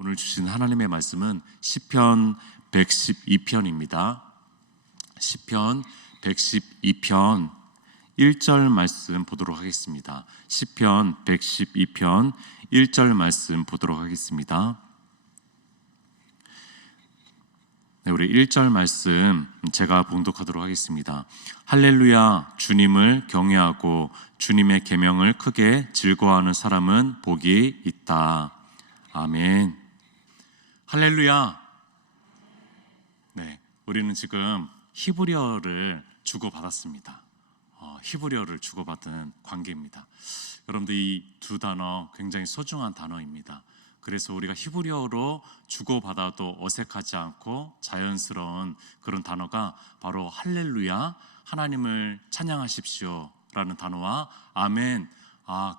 오늘 주신 하나님의 말씀은 시편 112편입니다. 시편 112편 1절 말씀 보도록 하겠습니다. 시편 112편 1절 말씀 보도록 하겠습니다. 네, 우리 1절 말씀 제가 봉독하도록 하겠습니다. 할렐루야, 주님을 경외하고 주님의 계명을 크게 즐거워하는 사람은 복이 있다. 아멘. 할렐루야. 네, 우리는 지금 히브리어를 주고받았습니다. 히브리어를 주고받은 관계입니다. 여러분들 이 두 단어 굉장히 소중한 단어입니다. 그래서 우리가 히브리어로 주고받아도 어색하지 않고 자연스러운 그런 단어가 바로 할렐루야, 하나님을 찬양하십시오 라는 단어와 아멘,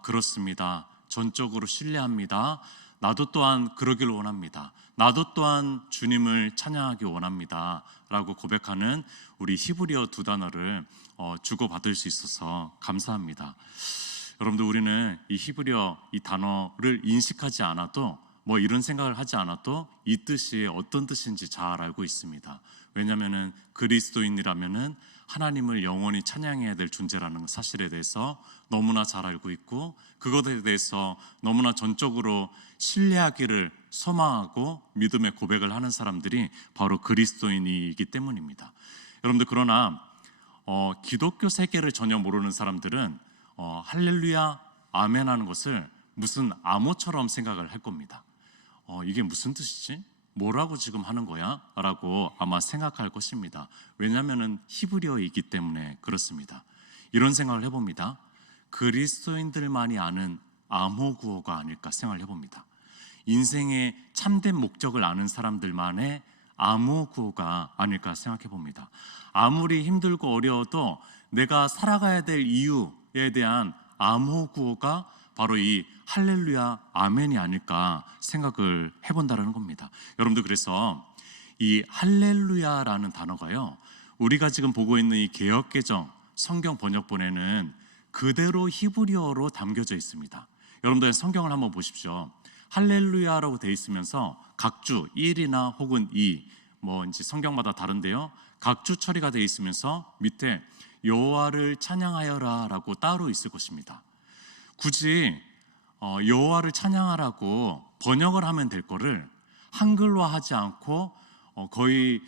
그렇습니다, 전적으로 신뢰합니다, 나도 또한 그러기를 원합니다, 나도 또한 주님을 찬양하기 원합니다 라고 고백하는 우리 히브리어 두 단어를 주고받을 수 있어서 감사합니다. 여러분들, 우리는 이 히브리어 이 단어를 인식하지 않아도 이런 생각을 하지 않아도 이 뜻이 어떤 뜻인지 잘 알고 있습니다. 왜냐하면 그리스도인이라면 하나님을 영원히 찬양해야 될 존재라는 사실에 대해서 너무나 잘 알고 있고, 그것에 대해서 너무나 전적으로 신뢰하기를 소망하고 믿음의 고백을 하는 사람들이 바로 그리스도인이기 때문입니다. 여러분들, 그러나 기독교 세계를 전혀 모르는 사람들은 할렐루야, 아멘 하는 것을 무슨 암호처럼 생각을 할 겁니다. 이게 무슨 뜻이지? 뭐라고 지금 하는 거야? 라고 아마 생각할 것입니다. 왜냐하면 히브리어이기 때문에 그렇습니다. 이런 생각을 해봅니다. 그리스도인들만이 아는 암호 구호가 아닐까 생각을 해봅니다. 인생의 참된 목적을 아는 사람들만의 암호 구호가 아닐까 생각해 봅니다. 아무리 힘들고 어려워도 내가 살아가야 될 이유에 대한 암호 구호가 바로 이 할렐루야, 아멘이 아닐까 생각을 해본다는 겁니다. 여러분들, 그래서 이 할렐루야라는 단어가요, 우리가 지금 보고 있는 이 개역개정 성경 번역본에는 그대로 히브리어로 담겨져 있습니다. 여러분들, 성경을 한번 보십시오. 할렐루야라고 되어 있으면서 각주 1이나 혹은 2, 이제 성경마다 다른데요, 각주 처리가 되어 있으면서 밑에 여호와를 찬양하여라 라고 따로 있을 것입니다. 굳이 여호와를 찬양하라고 번역을 하면 될 거를 한글화하지 않고 거의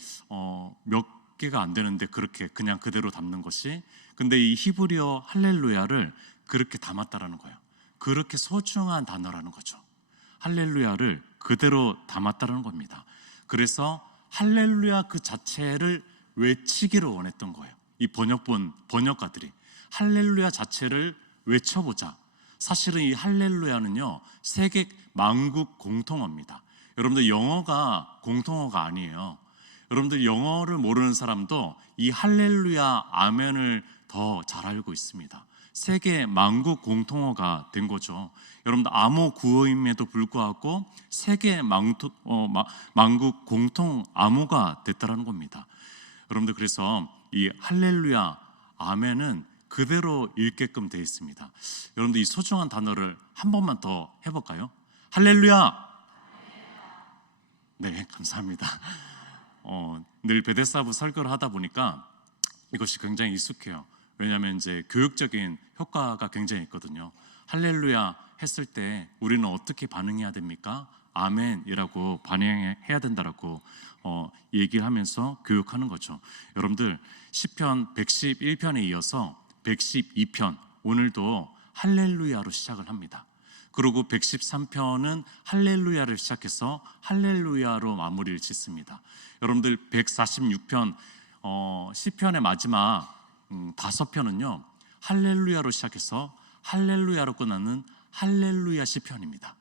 몇 개가 안 되는데 그렇게 그냥 그대로 담는 것이, 근데 이 히브리어 할렐루야를 그렇게 담았다라는 거예요. 그렇게 소중한 단어라는 거죠. 할렐루야를 그대로 담았다는 겁니다. 그래서 할렐루야 그 자체를 외치기를 원했던 거예요. 이 번역가들이 할렐루야 자체를 외쳐보자. 사실은 이 할렐루야는요, 세계 만국 공통어입니다. 여러분들, 영어가 공통어가 아니에요. 여러분들, 영어를 모르는 사람도 이 할렐루야 아멘을 더 잘 알고 있습니다. 세계 만국 공통어가 된 거죠. 여러분들, 암호 구어임에도 불구하고 세계 만국 공통 암호가 됐다는 겁니다. 여러분들, 그래서 이 할렐루야 아멘은 그대로 읽게끔 되어 있습니다. 여러분들, 이 소중한 단어를 한 번만 더 해볼까요? 할렐루야. 네, 감사합니다. 늘 베데스다부 설교를 하다 보니까 이것이 굉장히 익숙해요. 왜냐하면 이제 교육적인 효과가 굉장히 있거든요. 할렐루야 했을 때 우리는 어떻게 반응해야 됩니까? 아멘이라고 반응해야 된다라고 얘기를 하면서 교육하는 거죠. 여러분들, 시편 111편에 이어서 112편 오늘도 할렐루야로 시작을 합니다. 그리고 113편은 할렐루야를 시작해서 할렐루야로 마무리를 짓습니다. 여러분들, 146편 시편의 마지막 5편은요 할렐루야로 시작해서 할렐루야로 끝나는 할렐루야 시편입니다.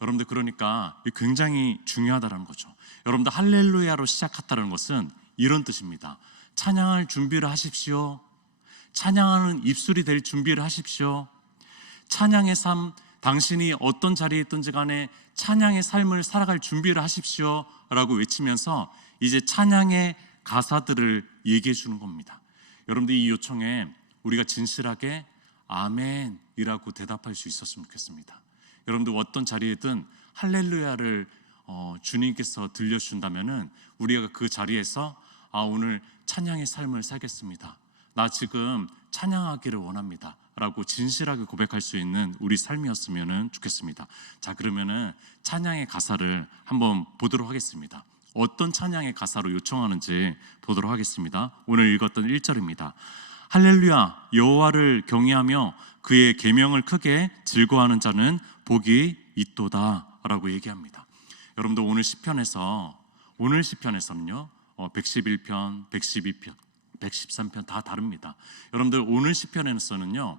여러분들, 그러니까 굉장히 중요하다는 거죠. 여러분들, 할렐루야로 시작했다는 것은 이런 뜻입니다. 찬양할 준비를 하십시오. 찬양하는 입술이 될 준비를 하십시오. 찬양의 삶, 당신이 어떤 자리에 있든지 간에 찬양의 삶을 살아갈 준비를 하십시오 라고 외치면서 이제 찬양의 가사들을 얘기해 주는 겁니다. 여러분들, 이 요청에 우리가 진실하게 아멘이라고 대답할 수 있었으면 좋겠습니다. 여러분들, 어떤 자리에든 할렐루야를 주님께서 들려주신다면은 우리가 그 자리에서 오늘 찬양의 삶을 살겠습니다. 나 지금 찬양하기를 원합니다. 라고 진실하게 고백할 수 있는 우리 삶이었으면 좋겠습니다. 자, 그러면은 찬양의 가사를 한번 보도록 하겠습니다. 어떤 찬양의 가사로 요청하는지 보도록 하겠습니다. 오늘 읽었던 1절입니다. 할렐루야, 여호와를 경외하며 그의 계명을 크게 즐거워하는 자는 복이 있도다 라고 얘기합니다. 여러분들 오늘 시편에서는요 111편, 112편, 113편 다 다릅니다. 여러분들 오늘 시편에서는요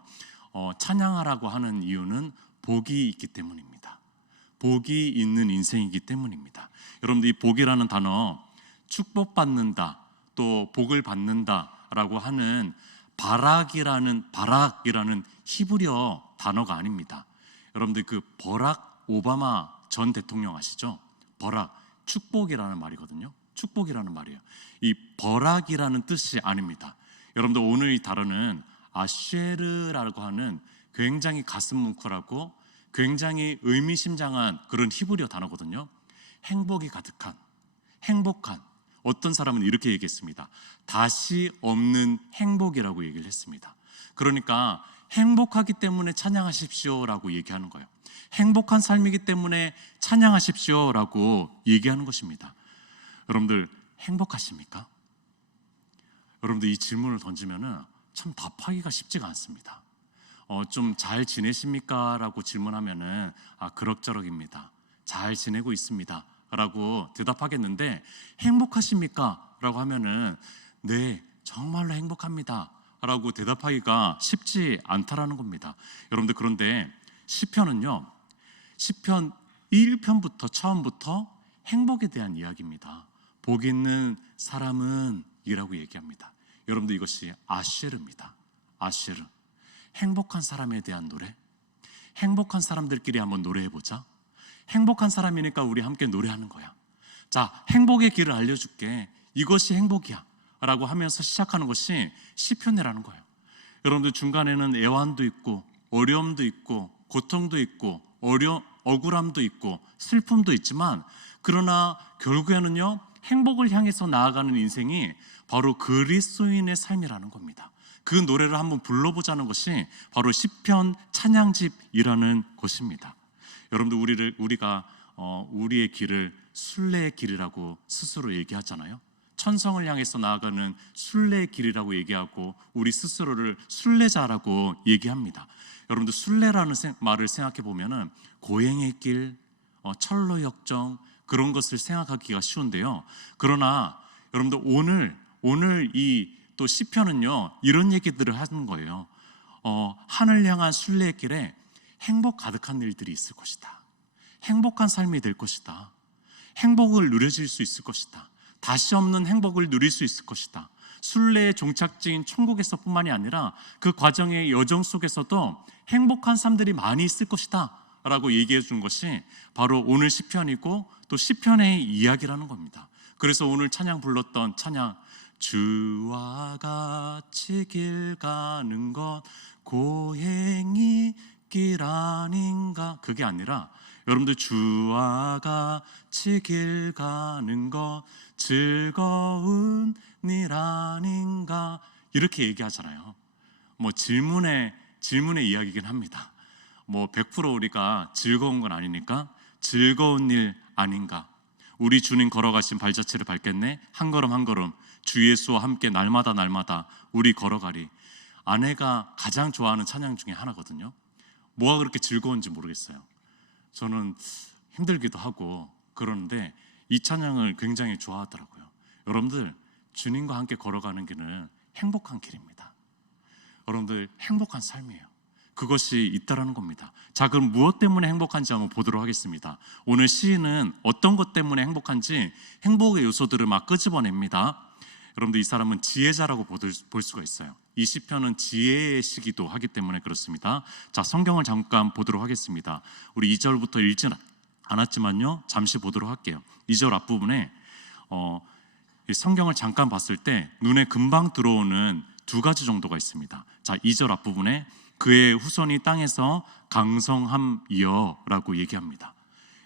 찬양하라고 하는 이유는 복이 있기 때문입니다. 복이 있는 인생이기 때문입니다. 여러분들 이 복이라는 단어, 축복받는다, 또 복을 받는다라고 하는 바락이라는 히브리어 단어가 아닙니다. 여러분들 그 버락 오바마 전 대통령 아시죠? 버락, 축복이라는 말이거든요. 축복이라는 말이에요. 이 버락이라는 뜻이 아닙니다. 여러분들 오늘 이 단어는 아쉐르라고 하는 굉장히 가슴 뭉클하고 굉장히 의미심장한 그런 히브리어 단어거든요. 행복이 가득한, 행복한, 어떤 사람은 이렇게 얘기했습니다. 다시 없는 행복이라고 얘기를 했습니다. 그러니까 행복하기 때문에 찬양하십시오라고 얘기하는 거예요. 행복한 삶이기 때문에 찬양하십시오라고 얘기하는 것입니다. 여러분들 행복하십니까? 여러분들 이 질문을 던지면은 참 답하기가 쉽지가 않습니다. 좀 잘 지내십니까? 라고 질문하면은 그럭저럭입니다. 잘 지내고 있습니다. 라고 대답하겠는데 행복하십니까? 라고 하면은 네, 정말로 행복합니다. 라고 대답하기가 쉽지 않다라는 겁니다. 여러분들 그런데 시편은요, 시편 1편부터 처음부터 행복에 대한 이야기입니다. 복 있는 사람은 이라고 얘기합니다. 여러분들 이것이 아쉐르입니다. 아쉐르. 행복한 사람에 대한 노래. 행복한 사람들끼리 한번 노래해보자. 행복한 사람이니까 우리 함께 노래하는 거야. 자, 행복의 길을 알려줄게. 이것이 행복이야 라고 하면서 시작하는 것이 시편이라는 거예요. 여러분들 중간에는 애환도 있고 어려움도 있고 고통도 있고 억울함도 있고 슬픔도 있지만, 그러나 결국에는요 행복을 향해서 나아가는 인생이 바로 그리스도인의 삶이라는 겁니다. 그 노래를 한번 불러보자는 것이 바로 시편 찬양집이라는 것입니다. 여러분들 우리가 우리의 길을 순례의 길이라고 스스로 얘기하잖아요. 천성을 향해서 나아가는 순례의 길이라고 얘기하고 우리 스스로를 순례자라고 얘기합니다. 여러분들 순례라는 말을 생각해 보면은 고행의 길, 철로 역정 그런 것을 생각하기가 쉬운데요. 그러나 여러분들 오늘 이 또 시편은요 이런 얘기들을 하는 거예요. 하늘 향한 순례의 길에 행복 가득한 일들이 있을 것이다. 행복한 삶이 될 것이다. 행복을 누려질 수 있을 것이다. 다시 없는 행복을 누릴 수 있을 것이다. 순례의 종착지인 천국에서뿐만이 아니라 그 과정의 여정 속에서도 행복한 삶들이 많이 있을 것이다 라고 얘기해 준 것이 바로 오늘 시편이고 또 시편의 이야기라는 겁니다. 그래서 오늘 찬양 불렀던 찬양, 주와 같이 길 가는 것 고행이 길 아닌가, 그게 아니라 여러분들 주와 같이 길 가는 것 즐거운 일 아닌가 이렇게 얘기하잖아요. 뭐 질문의 이야기긴 합니다. 뭐 100% 우리가 즐거운 건 아니니까 즐거운 일 아닌가. 우리 주님 걸어가신 발자취를 밟겠네. 한 걸음 한 걸음 주 예수와 함께 날마다 우리 걸어가리. 아내가 가장 좋아하는 찬양 중에 하나거든요. 뭐가 그렇게 즐거운지 모르겠어요. 저는 힘들기도 하고 그러는데 이 찬양을 굉장히 좋아하더라고요. 여러분들 주님과 함께 걸어가는 길은 행복한 길입니다. 여러분들 행복한 삶이에요. 그것이 있다라는 겁니다. 자, 그럼 무엇 때문에 행복한지 한번 보도록 하겠습니다. 오늘 시인은 어떤 것 때문에 행복한지 행복의 요소들을 막 끄집어냅니다. 여러분들 이 사람은 지혜자라고 볼 수가 있어요. 이 시편은 지혜의 시기도 하기 때문에 그렇습니다. 자, 성경을 잠깐 보도록 하겠습니다. 우리 2절부터 읽진 않았지만요 잠시 보도록 할게요. 2절 앞부분에 이 성경을 잠깐 봤을 때 눈에 금방 들어오는 두 가지 정도가 있습니다. 자, 2절 앞부분에 그의 후손이 땅에서 강성함이여 라고 얘기합니다.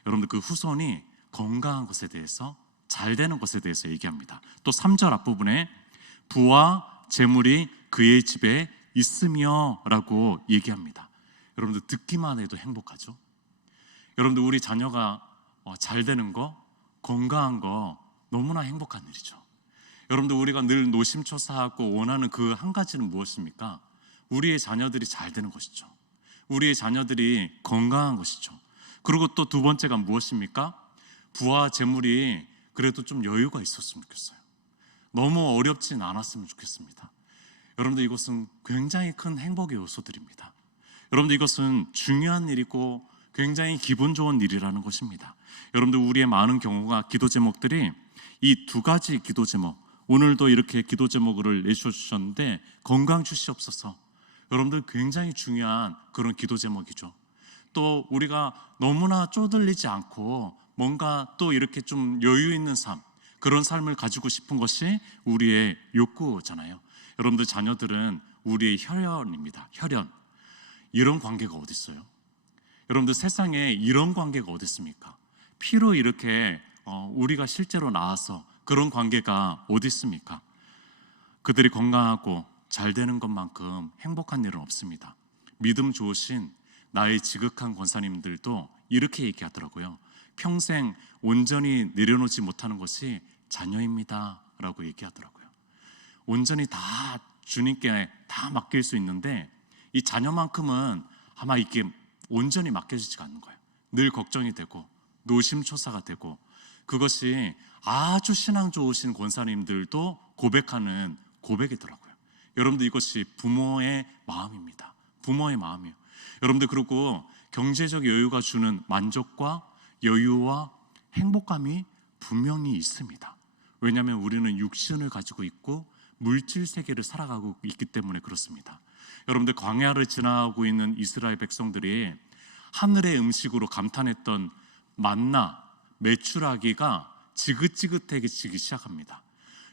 여러분들 그 후손이 건강한 것에 대해서, 잘 되는 것에 대해서 얘기합니다. 또 3절 앞부분에 부와 재물이 그의 집에 있으며 라고 얘기합니다. 여러분들 듣기만 해도 행복하죠? 여러분들 우리 자녀가 잘 되는 거, 건강한 거 너무나 행복한 일이죠. 여러분들 우리가 늘 노심초사하고 원하는 그 한 가지는 무엇입니까? 우리의 자녀들이 잘 되는 것이죠. 우리의 자녀들이 건강한 것이죠. 그리고 또 두 번째가 무엇입니까? 부와 재물이 그래도 좀 여유가 있었으면 좋겠어요. 너무 어렵진 않았으면 좋겠습니다. 여러분들 이것은 굉장히 큰 행복의 요소들입니다. 여러분들 이것은 중요한 일이고 굉장히 기분 좋은 일이라는 것입니다. 여러분들 우리의 많은 경우가 기도 제목들이 이 두 가지 기도 제목, 오늘도 이렇게 기도 제목을 내주셨는데 건강 주시옵소서, 여러분들 굉장히 중요한 그런 기도 제목이죠. 또 우리가 너무나 쪼들리지 않고 뭔가 또 이렇게 좀 여유 있는 삶, 그런 삶을 가지고 싶은 것이 우리의 욕구잖아요. 여러분들 자녀들은 우리의 혈연입니다. 혈연. 이런 관계가 어디 있어요? 여러분들 세상에 이런 관계가 어디 있습니까? 피로 이렇게 우리가 실제로 나와서 그런 관계가 어디 있습니까? 그들이 건강하고 잘 되는 것만큼 행복한 일은 없습니다. 믿음 좋으신 나의 지극한 권사님들도 이렇게 얘기하더라고요. 평생 온전히 내려놓지 못하는 것이 자녀입니다 라고 얘기하더라고요. 온전히 다 주님께 다 맡길 수 있는데 이 자녀만큼은 아마 이게 온전히 맡겨지지가 않는 거예요. 늘 걱정이 되고 노심초사가 되고, 그것이 아주 신앙 좋으신 권사님들도 고백하는 고백이더라고요. 여러분들 이것이 부모의 마음입니다. 부모의 마음이에요. 여러분들 그리고 경제적 여유가 주는 만족과 여유와 행복감이 분명히 있습니다. 왜냐하면 우리는 육신을 가지고 있고 물질 세계를 살아가고 있기 때문에 그렇습니다. 여러분들 광야를 지나가고 있는 이스라엘 백성들이 하늘의 음식으로 감탄했던 만나, 메추라기가 지긋지긋해지기 시작합니다.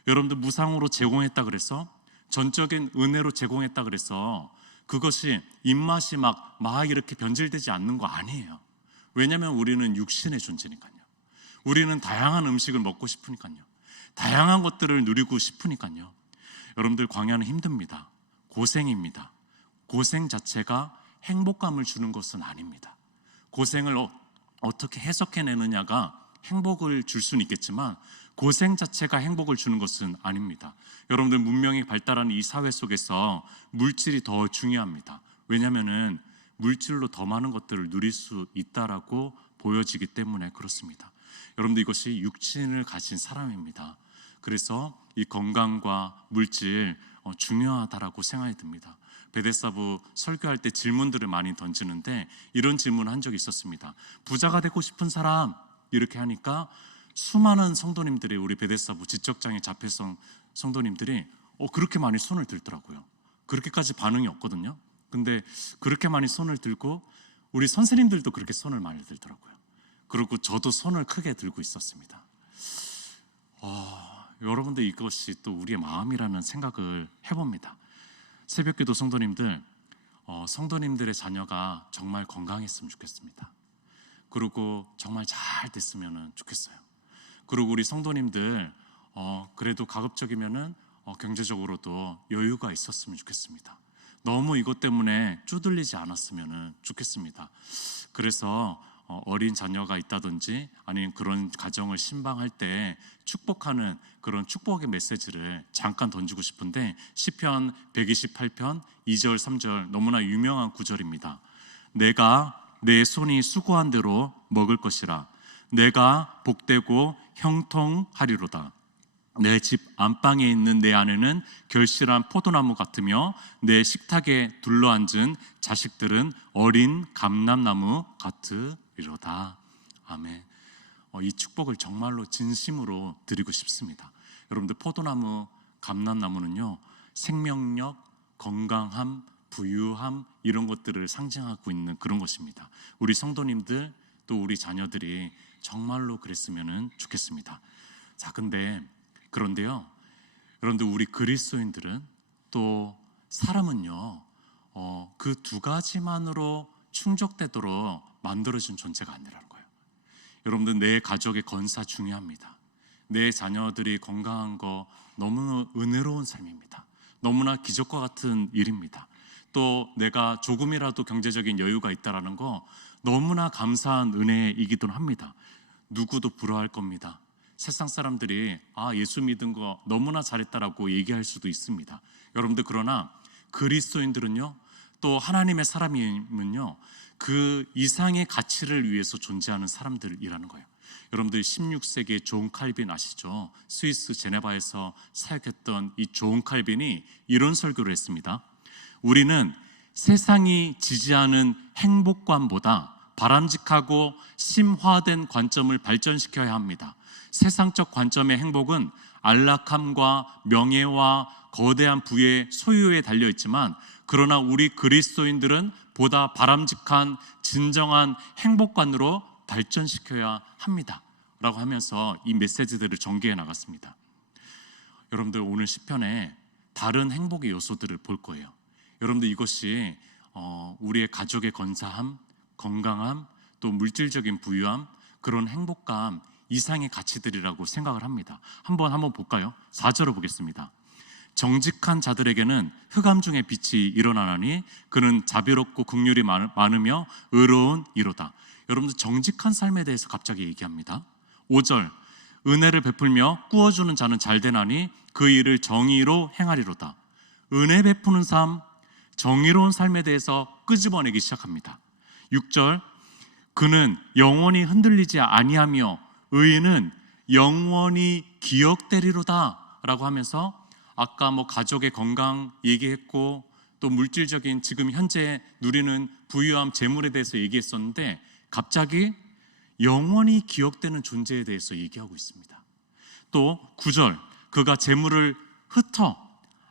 여러분들 무상으로 제공했다 그래서, 전적인 은혜로 제공했다 그래서 그것이 입맛이 막 이렇게 변질되지 않는 거 아니에요. 왜냐하면 우리는 육신의 존재니까요. 우리는 다양한 음식을 먹고 싶으니까요. 다양한 것들을 누리고 싶으니까요. 여러분들 광야는 힘듭니다. 고생입니다. 고생 자체가 행복감을 주는 것은 아닙니다. 고생을 어떻게 해석해내느냐가 행복을 줄 수는 있겠지만 고생 자체가 행복을 주는 것은 아닙니다. 여러분들 문명이 발달하는 이 사회 속에서 물질이 더 중요합니다. 왜냐하면 물질로 더 많은 것들을 누릴 수 있다라고 보여지기 때문에 그렇습니다. 여러분들 이것이 육신을 가진 사람입니다. 그래서 이 건강과 물질 중요하다라고 생각이 듭니다. 베데스다부 설교할 때 질문들을 많이 던지는데 이런 질문을 한 적이 있었습니다. 부자가 되고 싶은 사람, 이렇게 하니까 수많은 성도님들이, 우리 베데스다부 지적장애 자폐성 성도님들이 그렇게 많이 손을 들더라고요. 그렇게까지 반응이 없거든요. 근데 그렇게 많이 손을 들고 우리 선생님들도 그렇게 손을 많이 들더라고요. 그리고 저도 손을 크게 들고 있었습니다. 여러분들 이것이 또 우리의 마음이라는 생각을 해봅니다. 새벽기도 성도님들, 성도님들의 자녀가 정말 건강했으면 좋겠습니다. 그리고 정말 잘 됐으면 좋겠어요. 그리고 우리 성도님들 그래도 가급적이면은 경제적으로도 여유가 있었으면 좋겠습니다. 너무 이것 때문에 쪼들리지 않았으면 좋겠습니다. 그래서 어린 자녀가 있다든지 아니면 그런 가정을 신방할 때 축복하는 그런 축복의 메시지를 잠깐 던지고 싶은데, 시편 128편 2절 3절 너무나 유명한 구절입니다. 내가 내 손이 수고한 대로 먹을 것이라. 내가 복되고 형통하리로다. 내 집 안방에 있는 내 아내는 결실한 포도나무 같으며 내 식탁에 둘러앉은 자식들은 어린 감람나무 같으리로다. 아멘. 이 축복을 정말로 진심으로 드리고 싶습니다. 여러분들 포도나무, 감람나무는요, 생명력, 건강함, 부유함, 이런 것들을 상징하고 있는 그런 것입니다. 우리 성도님들 또 우리 자녀들이 정말로 그랬으면 좋겠습니다. 자, 그런데요, 여러분들 우리 그리스도인들은 또 사람은요, 그 두 가지만으로 충족되도록 만들어진 존재가 아니라는 거예요. 여러분들 내 가족의 건사 중요합니다. 내 자녀들이 건강한 거 너무 은혜로운 삶입니다. 너무나 기적과 같은 일입니다. 또 내가 조금이라도 경제적인 여유가 있다라는 거 너무나 감사한 은혜이기도 합니다. 누구도 부러워할 겁니다. 세상 사람들이 예수 믿은 거 너무나 잘했다라고 얘기할 수도 있습니다. 여러분들, 그러나 그리스도인들은요, 또 하나님의 사람이면요, 그 이상의 가치를 위해서 존재하는 사람들이라는 거예요. 여러분들 16세기의 존 칼빈 아시죠? 스위스 제네바에서 사역했던 이 존 칼빈이 이런 설교를 했습니다. 우리는 세상이 지지하는 행복관보다 바람직하고 심화된 관점을 발전시켜야 합니다. 세상적 관점의 행복은 안락함과 명예와 거대한 부의 소유에 달려있지만, 그러나 우리 그리스도인들은 보다 바람직한 진정한 행복관으로 발전시켜야 합니다 라고 하면서 이 메시지들을 전개해 나갔습니다. 여러분들, 오늘 시편에 다른 행복의 요소들을 볼 거예요. 여러분들, 이것이 우리의 가족의 건사함, 건강함, 또 물질적인 부유함, 그런 행복감 이상의 가치들이라고 생각을 합니다. 한번 볼까요? 4절을 보겠습니다. 정직한 자들에게는 흑암 중에 빛이 일어나나니 그는 자비롭고 긍휼이 많으며 의로운 이로다. 여러분들, 정직한 삶에 대해서 갑자기 얘기합니다. 5절, 은혜를 베풀며 꾸어주는 자는 잘되나니 그 일을 정의로 행하리로다. 은혜 베푸는 삶, 정의로운 삶에 대해서 끄집어내기 시작합니다. 6절, 그는 영원히 흔들리지 아니하며 의인은 영원히 기억되리로다 라고 하면서, 아까 가족의 건강 얘기했고, 또 물질적인 지금 현재 누리는 부유함, 재물에 대해서 얘기했었는데, 갑자기 영원히 기억되는 존재에 대해서 얘기하고 있습니다. 또 9절, 그가 재물을 흩어,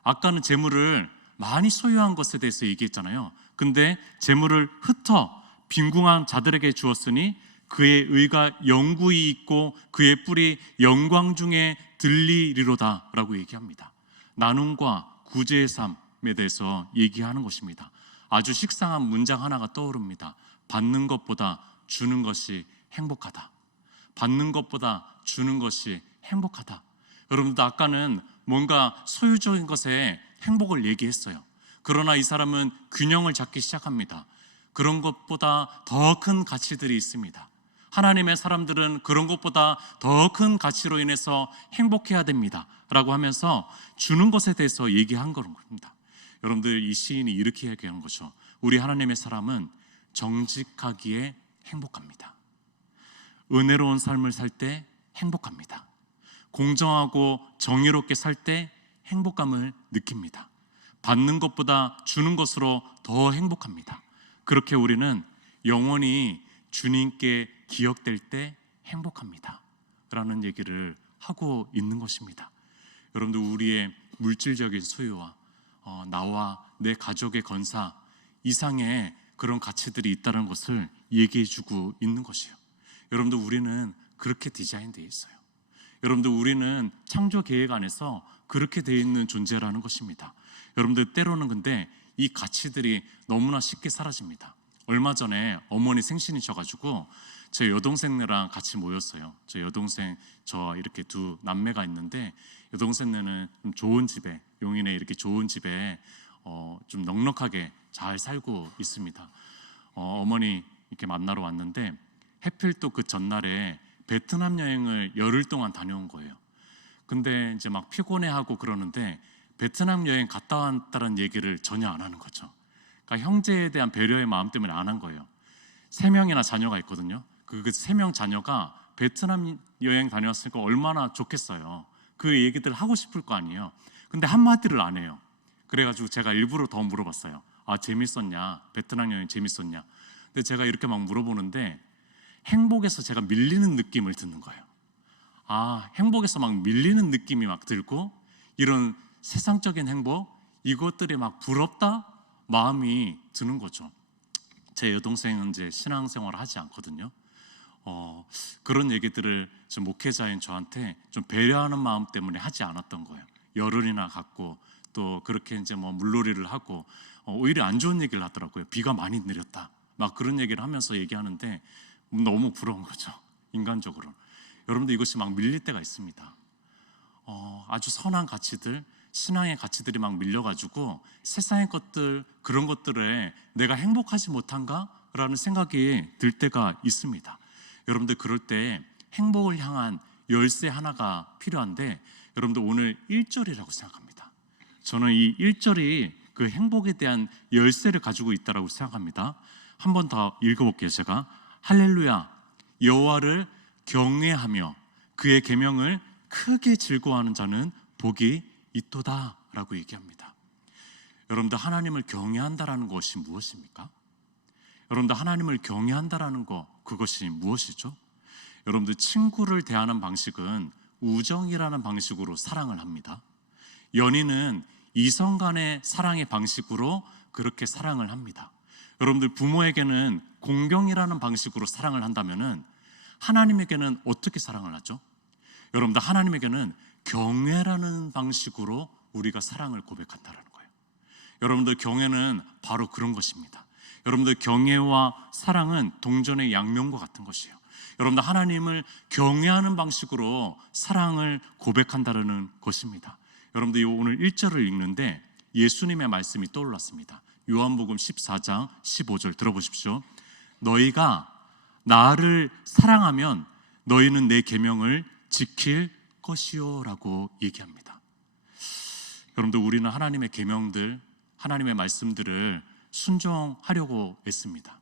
아까는 재물을 많이 소유한 것에 대해서 얘기했잖아요. 근데 재물을 흩어 빈궁한 자들에게 주었으니 그의 의가 영구히 있고 그의 뿔이 영광 중에 들리리로다 라고 얘기합니다. 나눔과 구제의 삶에 대해서 얘기하는 것입니다. 아주 식상한 문장 하나가 떠오릅니다. 받는 것보다 주는 것이 행복하다. 받는 것보다 주는 것이 행복하다. 여러분들, 아까는 뭔가 소유적인 것에 행복을 얘기했어요. 그러나 이 사람은 균형을 잡기 시작합니다. 그런 것보다 더 큰 가치들이 있습니다. 하나님의 사람들은 그런 것보다 더 큰 가치로 인해서 행복해야 됩니다 라고 하면서 주는 것에 대해서 얘기한 겁니다. 여러분들, 이 시인이 이렇게 얘기한 거죠. 우리 하나님의 사람은 정직하기에 행복합니다. 은혜로운 삶을 살 때 행복합니다. 공정하고 정의롭게 살 때 행복감을 느낍니다. 받는 것보다 주는 것으로 더 행복합니다. 그렇게 우리는 영원히 주님께 기억될 때 행복합니다 라는 얘기를 하고 있는 것입니다. 여러분들, 우리의 물질적인 소유와 나와 내 가족의 건사 이상의 그런 가치들이 있다는 것을 얘기해 주고 있는 것이에요. 여러분들, 우리는 그렇게 디자인되어 있어요. 여러분들, 우리는 창조 계획 안에서 그렇게 되어 있는 존재라는 것입니다. 여러분들, 때로는 근데 이 가치들이 너무나 쉽게 사라집니다. 얼마 전에 어머니 생신이셔가지고 제 여동생네랑 같이 모였어요. 제 여동생, 저 이렇게 두 남매가 있는데, 여동생네는 좀 좋은 집에, 용인에 이렇게 좋은 집에 좀 넉넉하게 잘 살고 있습니다. 어머니 이렇게 만나러 왔는데, 해필 또 그 전날에 베트남 여행을 열흘 동안 다녀온 거예요. 근데 이제 막 피곤해하고 그러는데 베트남 여행 갔다 왔다는 얘기를 전혀 안 하는 거죠. 그러니까 형제에 대한 배려의 마음 때문에 안 한 거예요. 3명이나 자녀가 있거든요. 그 3명 자녀가 베트남 여행 다녀왔으니까 얼마나 좋겠어요. 그 얘기들 하고 싶을 거 아니에요. 근데 한마디를 안 해요. 그래가지고 제가 일부러 더 물어봤어요. 재밌었냐? 베트남 여행 재밌었냐? 근데 제가 이렇게 막 물어보는데 행복에서 제가 밀리는 느낌을 듣는 거예요. 행복에서 막 밀리는 느낌이 막 들고, 이런 세상적인 행복, 이것들이 막 부럽다 마음이 드는 거죠. 제 여동생은 이제 신앙생활을 하지 않거든요. 그런 얘기들을 좀 목회자인 저한테 좀 배려하는 마음 때문에 하지 않았던 거예요. 열흘이나 갔고, 또 그렇게 이제 물놀이를 하고, 오히려 안 좋은 얘기를 하더라고요. 비가 많이 내렸다, 막 그런 얘기를 하면서 얘기하는데 너무 부러운 거죠. 인간적으로. 여러분들 이것이 막 밀릴 때가 있습니다. 아주 선한 가치들, 신앙의 가치들이 막 밀려가지고 세상의 것들, 그런 것들에 내가 행복하지 못한가? 라는 생각이 들 때가 있습니다. 여러분들 그럴 때 행복을 향한 열쇠 하나가 필요한데, 여러분들 오늘 1절이라고 생각합니다. 저는 이 1절이 그 행복에 대한 열쇠를 가지고 있다고 생각합니다. 한 번 더 읽어볼게요. 제가 할렐루야, 여호와를 경외하며 그의 계명을 크게 즐거워하는 자는 복이 있도다 라고 얘기합니다. 여러분들 하나님을 경외한다라는 것이 무엇입니까? 여러분들 하나님을 경외한다라는 것, 그것이 무엇이죠? 여러분들 친구를 대하는 방식은 우정이라는 방식으로 사랑을 합니다. 연인은 이성 간의 사랑의 방식으로 그렇게 사랑을 합니다. 여러분들 부모에게는 공경이라는 방식으로 사랑을 한다면은 하나님에게는 어떻게 사랑을 하죠? 여러분들 하나님에게는 경외라는 방식으로 우리가 사랑을 고백한다는 거예요. 여러분들 경외는 바로 그런 것입니다. 여러분들 경외와 사랑은 동전의 양면과 같은 것이에요. 여러분들 하나님을 경외하는 방식으로 사랑을 고백한다는 것입니다. 여러분들 오늘 1절을 읽는데 예수님의 말씀이 떠올랐습니다. 요한복음 14장 15절 들어보십시오. 너희가 나를 사랑하면 너희는 내 계명을 지킬 것이요 라고 얘기합니다. 여러분들 우리는 하나님의 계명들, 하나님의 말씀들을 순종하려고 했습니다.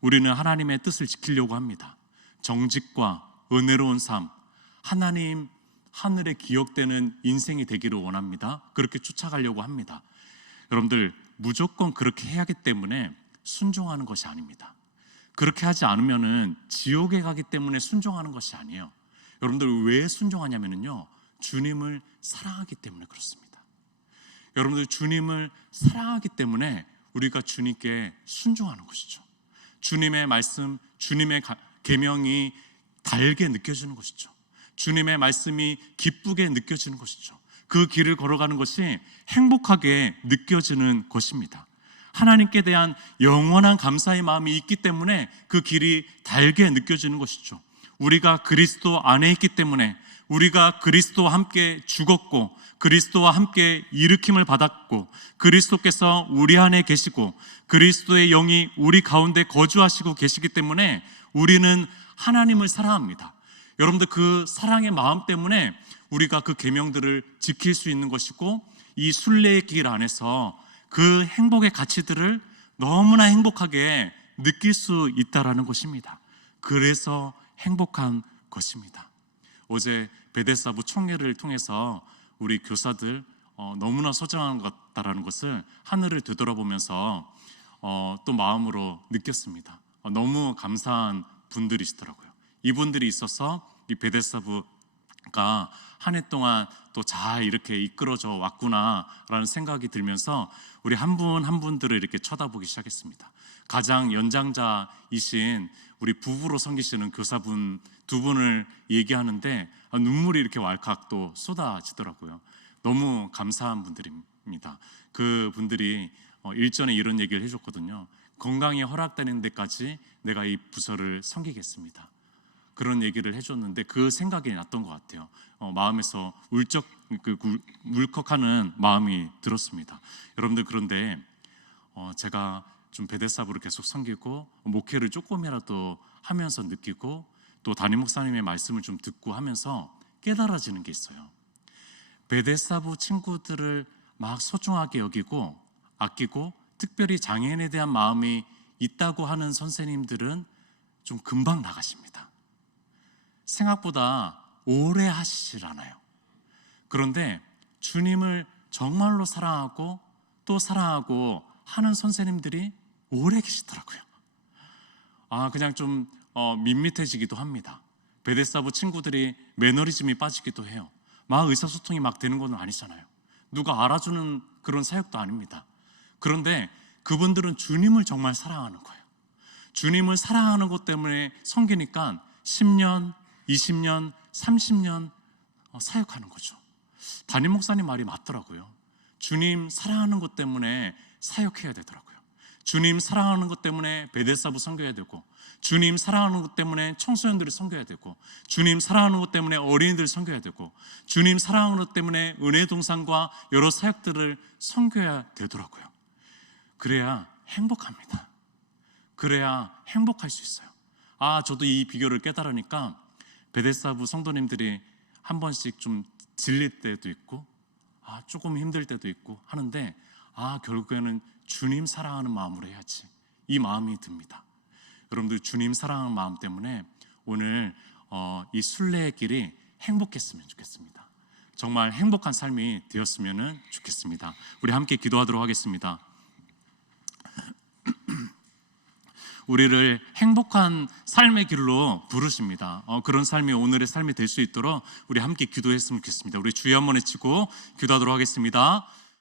우리는 하나님의 뜻을 지키려고 합니다. 정직과 은혜로운 삶, 하나님 하늘에 기억되는 인생이 되기를 원합니다. 그렇게 쫓아가려고 합니다. 여러분들 무조건 그렇게 해야 하기 때문에 순종하는 것이 아닙니다. 그렇게 하지 않으면은 지옥에 가기 때문에 순종하는 것이 아니에요. 여러분들 왜 순종하냐면요, 주님을 사랑하기 때문에 그렇습니다. 여러분들 주님을 사랑하기 때문에 우리가 주님께 순종하는 것이죠. 주님의 말씀, 주님의 계명이 달게 느껴지는 것이죠. 주님의 말씀이 기쁘게 느껴지는 것이죠. 그 길을 걸어가는 것이 행복하게 느껴지는 것입니다. 하나님께 대한 영원한 감사의 마음이 있기 때문에 그 길이 달게 느껴지는 것이죠. 우리가 그리스도 안에 있기 때문에, 우리가 그리스도와 함께 죽었고 그리스도와 함께 일으킴을 받았고 그리스도께서 우리 안에 계시고 그리스도의 영이 우리 가운데 거주하시고 계시기 때문에 우리는 하나님을 사랑합니다. 여러분들 그 사랑의 마음 때문에 우리가 그 계명들을 지킬 수 있는 것이고, 이 순례의 길 안에서 그 행복의 가치들을 너무나 행복하게 느낄 수 있다라는 것입니다. 그래서 행복한 것입니다. 어제 베데스다부 총회를 통해서 우리 교사들 너무나 소중한 것 같다라는 것을 하늘을 되돌아보면서 또 마음으로 느꼈습니다. 너무 감사한 분들이시더라고요. 이분들이 있어서 이 베데스다부가 한 해 동안 또 잘 이렇게 이끌어져 왔구나라는 생각이 들면서 우리 한 분 한 분들을 이렇게 쳐다보기 시작했습니다. 가장 연장자이신 우리 부부로 섬기시는 교사분 두 분을 얘기하는데 눈물이 이렇게 왈칵 또 쏟아지더라고요. 너무 감사한 분들입니다. 그 분들이 일전에 이런 얘기를 해줬거든요. 건강이 허락되는 데까지 내가 이 부서를 섬기겠습니다. 그런 얘기를 해줬는데 그 생각이 났던 것 같아요. 마음에서 울컥하는 마음이 들었습니다. 여러분들 그런데 제가 좀 베데스다부를 계속 섬기고 목회를 조금이라도 하면서 느끼고 또 담임 목사님의 말씀을 좀 듣고 하면서 깨달아지는 게 있어요. 베데스다부 친구들을 막 소중하게 여기고 아끼고 특별히 장애인에 대한 마음이 있다고 하는 선생님들은 좀 금방 나가십니다. 생각보다 오래 하시질 않아요. 그런데 주님을 정말로 사랑하고 또 사랑하고 하는 선생님들이 오래 계시더라고요. 그냥 좀 밋밋해지기도 합니다. 베데스다부 친구들이 매너리즘이 빠지기도 해요. 막 의사소통이 막 되는 건 아니잖아요. 누가 알아주는 그런 사역도 아닙니다. 그런데 그분들은 주님을 정말 사랑하는 거예요. 주님을 사랑하는 것 때문에 섬기니까 10년, 20년, 30년 사역하는 거죠. 담임 목사님 말이 맞더라고요. 주님 사랑하는 것 때문에 사역해야 되더라고요. 주님 사랑하는 것 때문에 베데스다부 섬겨야 되고, 주님 사랑하는 것 때문에 청소년들을 섬겨야 되고, 주님 사랑하는 것 때문에 어린이들을 섬겨야 되고, 주님 사랑하는 것 때문에 은혜 동산과 여러 사역들을 섬겨야 되더라고요. 그래야 행복합니다. 그래야 행복할 수 있어요. 저도 이 비결을 깨달으니까 베데스다부 성도님들이 한 번씩 좀 질릴 때도 있고, 조금 힘들 때도 있고 하는데, 결국에는 주님 사랑하는 마음으로 해야지, 이 마음이 듭니다. 여러분들 주님 사랑하는 마음 때문에 오늘 이 순례의 길이 행복했으면 좋겠습니다. 정말 행복한 삶이 되었으면 좋겠습니다. 우리 함께 기도하도록 하겠습니다. 우리를 행복한 삶의 길로 부르십니다. 그런 삶이 오늘의 삶이 될 수 있도록 우리 함께 기도했으면 좋겠습니다. 우리 주여 한번 외치고 기도하도록 하겠습니다.